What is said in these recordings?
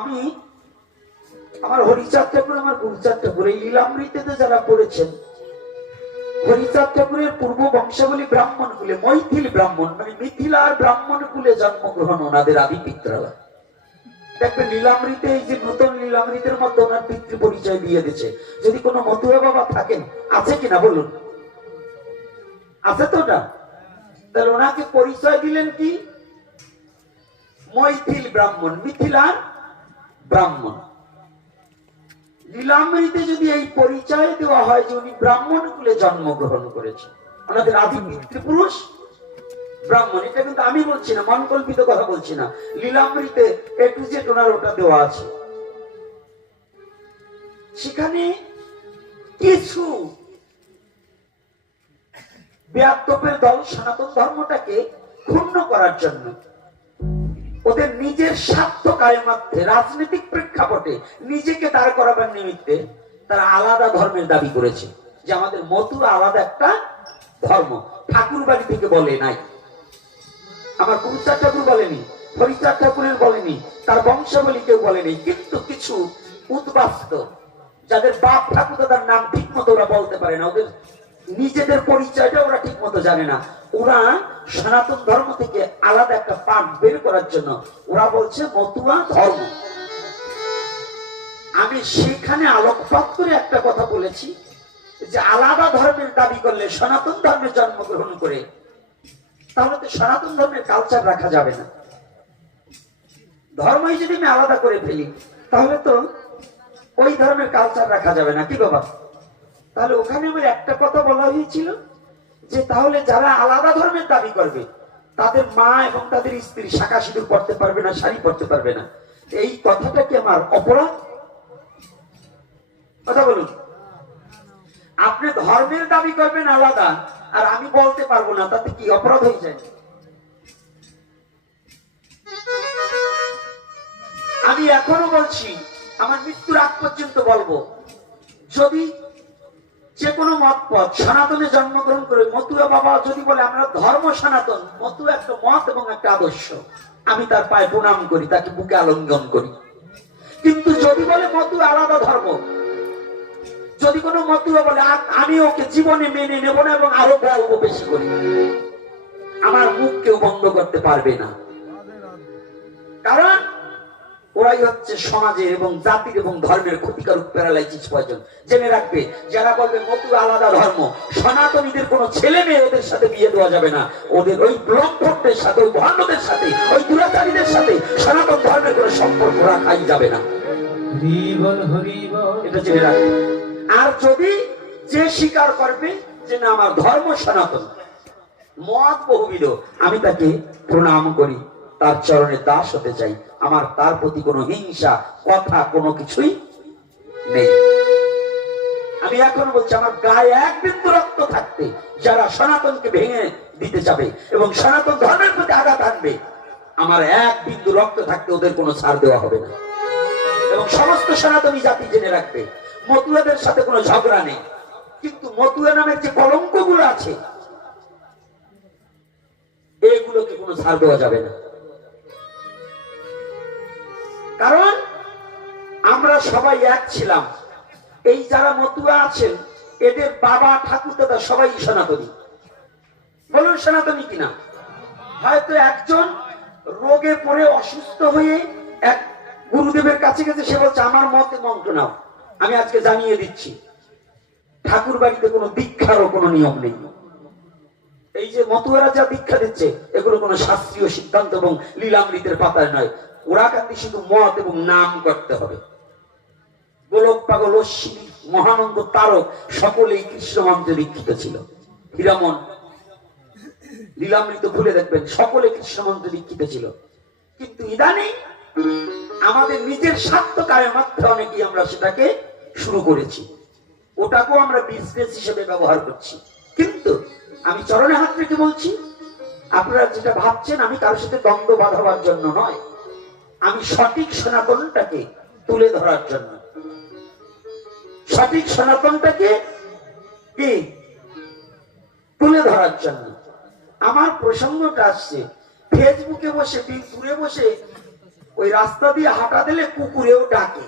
আমি আমার হরিচাঁদ ঠাকুর, আমার গুরুচাঁদ ঠাকুর, এই লীলামৃতেতে যারা পড়েছেন, হরিচাঁদ ঠাকুরের পূর্ব বংশাবলী ব্রাহ্মণ কুলে, মৈথিল ব্রাহ্মণ মানে মিথিলার ব্রাহ্মণ কুলে জন্মগ্রহণ ওনাদের আদি পিতৃরা। দেখবেন লীলামৃতে, এই যে নতুন লীলামৃতের মধ্যে ওনার পিতৃ পরিচয় দিয়ে দিচ্ছে। যদি কোনো মতুয়া বাবা থাকেন, আছে কিনা বলুন? আছে তো না? তাহলে ওনাকে পরিচয় দিলেন কি? মৈথিল ব্রাহ্মণ, মিথিলার ব্রাহ্মণ। লীলামৃতে যদি এই পরিচয় দেওয়া হয় যে উনি ব্রাহ্মণ কুলে জন্মগ্রহণ করেছেন, ওনাদের আদি পিতৃপুরুষ ব্রাহ্মণ, এটা কিন্তু আমি বলছি না, মন কল্পিত কথা বলছি না। লীলামৃতে এ টু জেড ওনার ওটা দেওয়া আছে। সেখানে কিছু বেয়াদ্দপের দল সনাতন ধর্মটাকে ক্ষুণ্ণ করার জন্য, ওদের নিজের স্বার্থ কায়েমার্থে, রাজনৈতিক প্রেক্ষাপটে নিজেকে দাঁড় করাবার নিমিত্তে তারা আলাদা ধর্মের দাবি করেছে, যে আমাদের মতুর আলাদা একটা ধর্ম। ঠাকুর বাড়ি থেকে বলে নাই, আমার গুরুচাঁদ ঠাকুর বলেনি, হরিচাঁদ ঠাকুরের বলেনি, তার বংশাবলী কেউ বলেনি। কিন্তু কিছু উদ্বাস্ত, যাদের বাপ ঠাকুর তার নাম ঠিক মতো ওরা বলতে পারে না, ওদের নিজেদের পরিচয়টা ওরা ঠিক মতো জানে না, ওরা সনাতন ধর্ম থেকে আলাদা একটা পাঠ বের করার জন্য ওরা বলছে মতুয়া ধর্ম। আমি সেখানে আলোকপাত করে একটা কথা বলেছি, যে আলাদা ধর্মের দাবি করলে, সনাতন ধর্মে জন্মগ্রহণ করে, তাহলে তো সনাতন ধর্মের কালচার রাখা যাবে না। ধর্মই যদি আমি আলাদা করে ফেলি, তাহলে তো ওই ধর্মের কালচার রাখা যাবে না, কি বাবা? তাহলে ওখানে আমার একটা কথা বলা হয়েছিল, যে তাহলে যারা আলাদা ধর্মের দাবি করবে, তাদের মা এবং তাদের স্ত্রী শাঁখা সিঁদুর পড়তে পারবে না, শাড়ি পড়তে পারবে না। এই কথাটা কি আমার অপরাধ? কথা বলুন। আপনি ধর্মের দাবি করবেন আলাদা, আর আমি বলতে পারবো না, তাতে কি অপরাধ হয়ে যায়? আমি এখনো বলছি, আমার মৃত্যুর আগ পর্যন্ত বলবো, যদি যে কোনো মত পথ সনাতনে জন্মগ্রহণ করে মতুয়া বাবা যদি বলে আমরা ধর্ম সনাতন, মতুয়া একটা মত এবং একটা আদর্শ, আমি তার পায়ে প্রণাম করি, তাকে বুকে আলিঙ্গন করি। কিন্তু যদি বলে মতুয়া আলাদা ধর্ম, যদি কোনো মতুয়া বলে আমি ওকে জীবনে মেনে নেব না এবং আরো বলবো বেশি করে, আমার মুখ কেউ বন্ধ করতে পারবে না। কারণ ওরাই হচ্ছে সমাজের এবং জাতির এবং ধর্মের ক্ষতিকারক প্যারালাইসিস পয়জন। জেনে রাখবে, যারা বলবে মতুয়া আলাদা ধর্ম, সনাতনীদের কোনো ছেলে মেয়ে ওদের সাথে বিয়ে দেওয়া যাবে না, ওদের ওই ব্লকভক্তের সাথে, ওই ভণ্ডদের সাথে, ওই দুরাচারীদের সাথে সনাতন ধর্মের কোনো সম্পর্ক রাখাই যাবে না। এটা জেনে রাখবে। আর যদি যে স্বীকার করবে যে না আমার ধর্ম সনাতন, মত বহুবিধ, আমি তাকে প্রণাম করি, তার চরণে দাস হতে চাই, আমার তার প্রতি কোনো হিংসা কথা কোনো কিছুই নেই। আমি এখন বলছি, আমার গায়ে এক বিন্দু রক্ত থাকতে যারা সনাতনকে ভেঙে দিতে যাবে এবং সনাতন ধর্মের প্রতি আঘাত আনবে, আমার এক বিন্দু রক্ত থাকতে ওদের কোনো ছাড় দেওয়া হবে না। এবং সমস্ত সনাতনী জাতি জেনে রাখবে, মতুয়াদের সাথে কোনো ঝগড়া নেই, কিন্তু মতুয়া নামের যে কলঙ্কগুলো আছে, এগুলোকে কোনো ছাড় দেওয়া যাবে না। কারণ আমরা সবাই এক ছিলাম। এই যারা মতুয়া আছেন, এদের বাবা ঠাকুর দাদা সবাই সনাতনী। বলুন সনাতনী কিনা? হয়তো একজন রোগে পড়ে অসুস্থ হয়ে এক গুরুদেবের কাছে গেছে, সে বলছে আমার মতে মন্ত্র নাও। আমি আজকে জানিয়ে দিচ্ছি, ঠাকুর বাড়িতে কোনো দীক্ষারও কোনো নিয়ম নেই। এই যে মতুয়ারা যা দীক্ষা দিচ্ছে, এগুলো কোনো শাস্ত্রীয় সিদ্ধান্ত এবং লীলামৃতের পাতায় নয়। ওরা কান্দি শুধু মত এবং নাম করতে হবে। গোলক পাগল, অশ্বিনী, মহানন্দ, তারক সকলেই কৃষ্ণ মন্ত্রে দীক্ষিত ছিল। হীরামন লীলামৃত ভুলে দেখবেন, সকলে কৃষ্ণ মন্ত্রে দীক্ষিত ছিল। কিন্তু ইদানিং আমাদের নিজের স্বার্থ কায়েমার্থে অনেকেই আমরা সেটাকে শুরু করেছি, ওটাকেও আমরা বিজনেস হিসেবে ব্যবহার করছি। কিন্তু আমি চরণে হাত রেখে বলছি, আপনারা যেটা ভাবছেন আমি কারোর সাথে দ্বন্দ্ব বাঁধাবার জন্য নয়, আমি সঠিক সনাতনটাকে তুলে ধরার জন্য, সঠিক সনাতনটাকে কি তুলে ধরার জন্য। আমার প্রসঙ্গটা আসছে ফেসবুকে বসে, দূরে বসে ওই রাস্তা দিয়ে হাঁটা দিলে কুকুরেও ডাকে।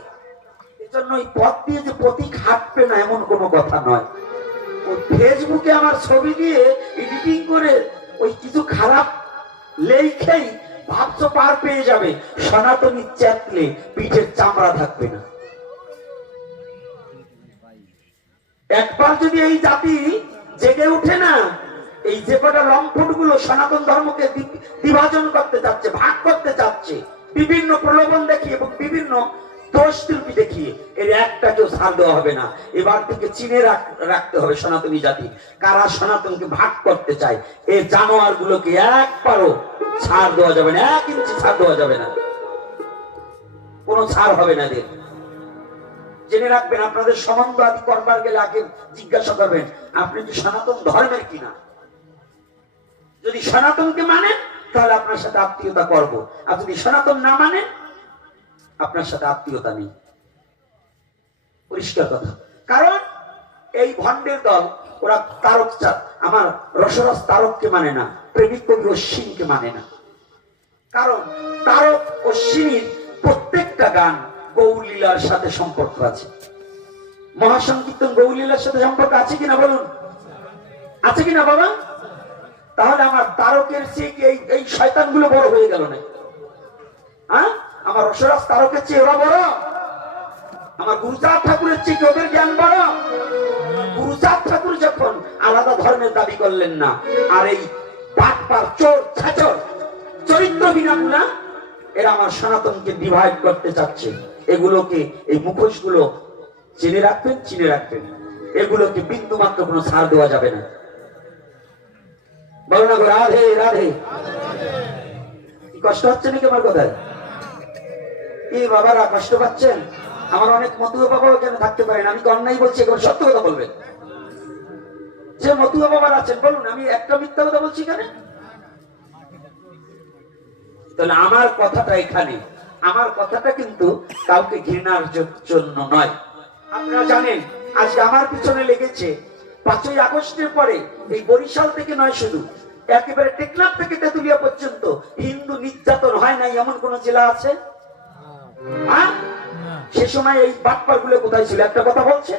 এজন্য ওই পথ দিয়ে যে প্রতীক হাঁটবে না এমন কোনো কথা নয়। ওই ফেসবুকে আমার ছবি দিয়ে এডিটিং করে ওই কিছু খারাপ লেখেই ভাবছো পার পেয়ে যাবে, সনাতনী চেতলে পিঠের চামড়া থাকবে না। একবার যদি এই জাতি জেগে উঠে না, এই যে কটা লম্পট গুলো সনাতন ধর্মকে বিভাজন করতে চাচ্ছে, ভাগ করতে চাচ্ছে, বিভিন্ন প্রলোভন দেখিয়ে এবং বিভিন্ন দোষ ত্রুটি দেখিয়ে, এর একটাকেও ছাড় দেওয়া হবে না। এবার থেকে চিনে রাখতে হবে সনাতনী জাতি কারা সনাতনকে ভাগ করতে চায়। এই জানোয়ার গুলোকে একবারও ছাড় দেওয়া যাবে না, 1 ইঞ্চি ছাড় দেওয়া যাবে না, কোনো ছাড় হবে না। এদের জেনে রাখবেন, আপনাদের সম্বন্ধ আদি করবার গেলে আগে জিজ্ঞাসা করবেন আপনি কি সনাতন ধর্মের কিনা। যদি সনাতনকে মানেন তাহলে আপনার সাথে আত্মীয়তা করব, আর যদি সনাতন না মানেন আপনার সাথে আত্মীয়তা নেই। পরিষ্কার কথা। কারণ এই ভণ্ডের দল ওরা তারক আমার রসরস তারককে মানে না, প্রেমিক কবি অশ্বিনকে মানে না। কারণ তারক অশ্বিনীর প্রত্যেকটা গান গৌরলীলার সাথে সম্পর্ক আছে। মহাসংকীর্তন গৌরলীলার সাথে সম্পর্ক আছে কিনা বলুন, আছে কিনা বাবা? তাহলে আমার তারকের চেয়ে এই শয়তানগুলো বড় হয়ে গেল না? হ্যাঁ, আমার রসরাজ তারকের চেয়ে ওরা বড়? আমার গুরুচাঁদ ঠাকুরের চেয়ে ওদের জ্ঞান বড়? গুরুচাঁদ ঠাকুর যখন আলাদা ধর্মের দাবি করলেন না, আর এই বাটপার চোর ছাচর চরিত্রহীনগুলা এরা আমার সনাতনকে ডিভাইড করতে চাচ্ছে। এগুলোকে, এই মুখোশ গুলো চিনে রাখবেন, চিনে রাখবেন। এগুলোকে বিন্দু মাত্র কোনো ছাড় দেওয়া যাবে না। বলো না রাধে রাধে। কষ্ট হচ্ছে নাকি আমার কথায়? এই বাবারা কষ্ট পাচ্ছেন? আমার অনেক মতুয়া বাবাও এখানে থাকতে পারেন, আমি অন্যায় বলছি, একেবারে সত্য কথা বলবেন। যে মতুয়া বাবার আছেন বলুন, আমি একটা মিথ্যা কথা বলছি এখানে? তাহলে আমার কথাটা এখানে, আমার কথাটা কিন্তু কাউকে ঘৃণার জন্য নয়। আপনারা জানেন আজকে আমার পিছনে লেগেছে 5ই আগস্টের পরে এই বরিশাল থেকে নয়, শুধু একেবারে টেকনাফ থেকে তেতুলিয়া পর্যন্ত হিন্দু নির্যাতন হয় নাই এমন কোন জেলা আছে? সে সময় এই বাটপার গুলো কোথায় ছিল? একটা কথা বলছে